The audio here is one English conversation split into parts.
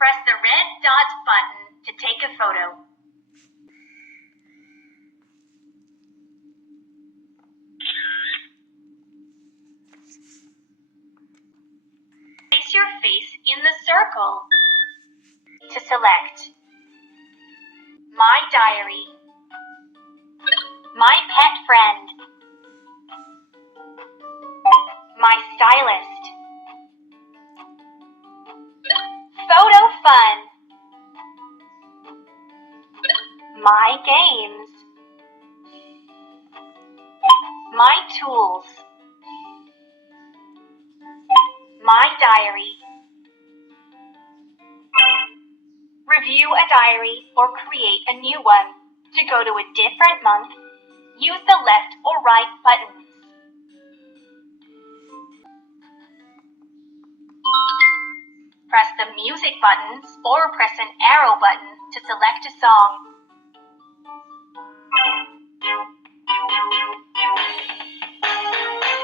Press the red dot button to take a photo. Place your face in the circle. To select My Diary, My Pet Friend, My Stylist, Photo Fun, My Games, My Tools, My Diary. Review a diary or create a new one. To go to a different month, use the left or right buttons. Press the music buttons or press an arrow button to select a song.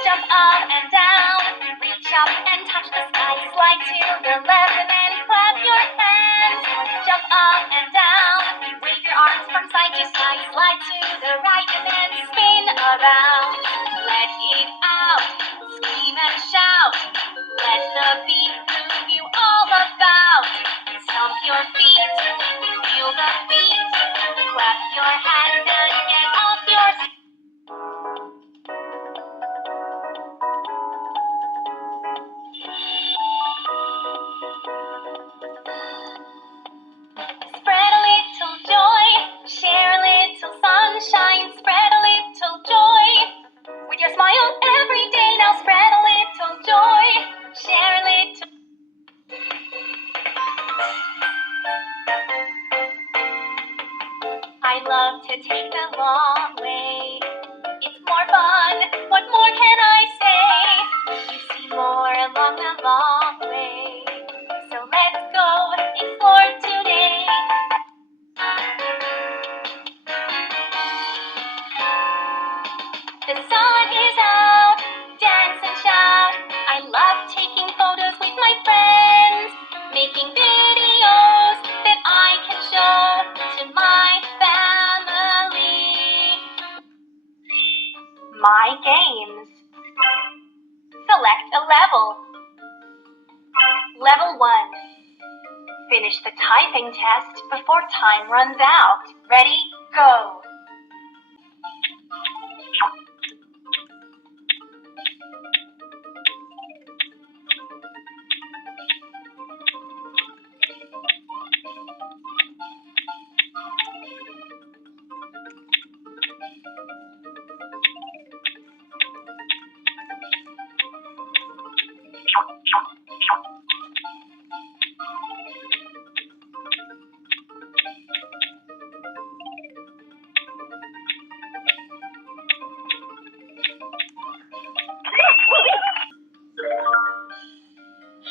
Jump up and down, reach up and touch the sky, slide to the left and then clap your hands. Jump up and down, wave your arms from side to side, slide to the right and then spin around. Let it out, scream and shout, let the beat move you all about. Stomp your feet, feel the beat, clap your hands and get off your seat. Spread a little joy, share a little sunshine, spread a little joy with your smile every day. Now spread a little joy, share a little. I love to take the long way. It's more fun, what more can I say? You see more along the long way. So let's go explore today. The sun is out, dance and shout. I love taking photos with my friends, making videos that I can show to my family. My Games. Select a level. Level 1. Finish the typing test before time runs out. Ready? Go!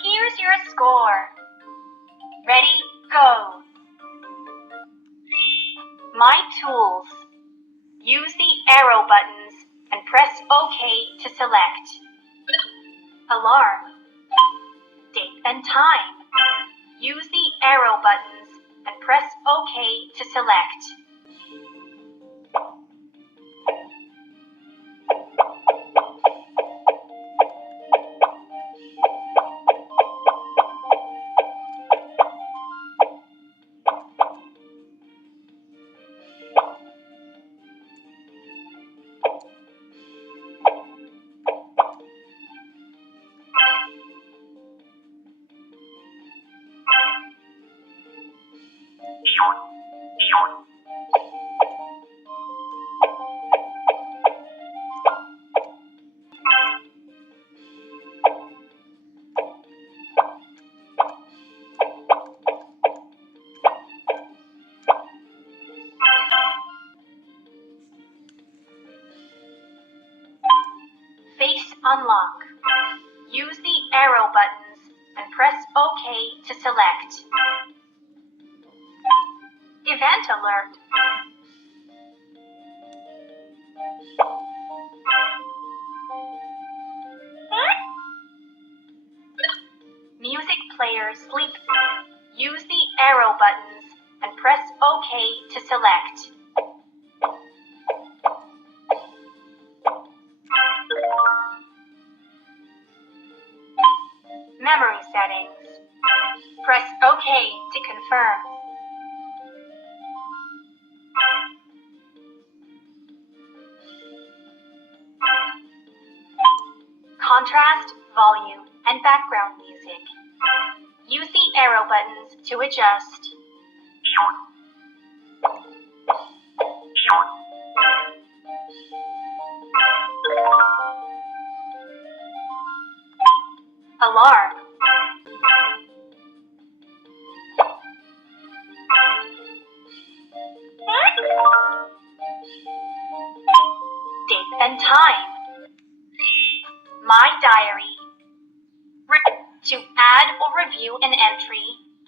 Here's your score. Ready? Go! My Tools. Use the arrow buttons and press OK to select. Alarm. Date and time. Use the arrow buttons and press OK to select. Face unlock. Use the arrow buttons and press OK to select. Event alert. Music player sleep. Use arrow buttons and press OK to select. Memory settings. Press OK to confirm. Contrast, volume, and background music. Use the arrow buttons to adjust. Alarm. Date and time. My diary. To add or review an entry,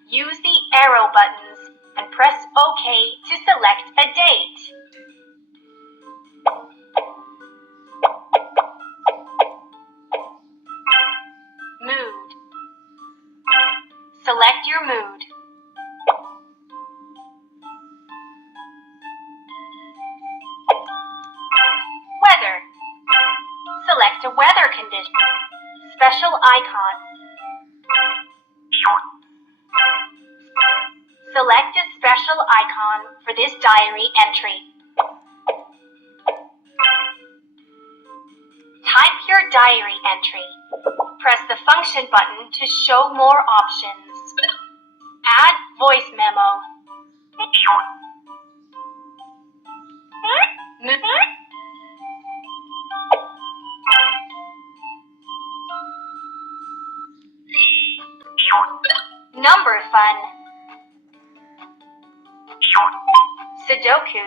use the arrow buttons and press OK to select a date. Mood. Select your mood. Weather. Select a weather condition. Special icon. Select a special icon for this diary entry. Type your diary entry. Press the function button to show more options. Add voice memo. Number fun. Sudoku.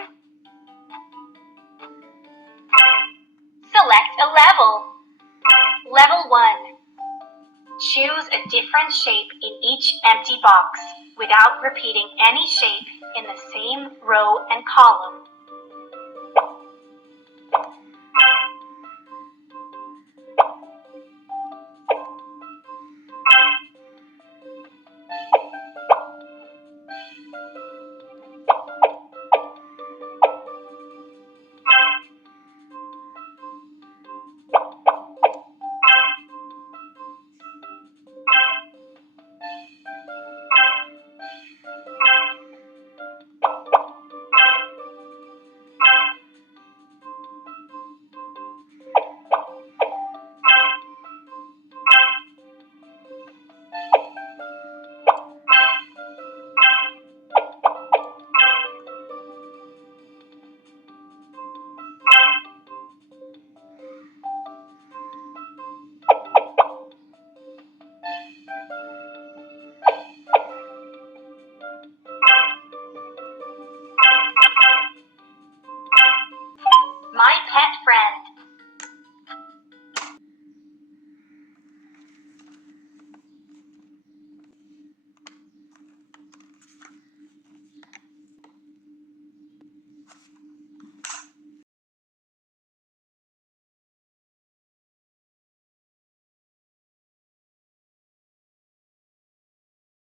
Select a level. Level 1. Choose a different shape in each empty box without repeating any shape in the same row and column.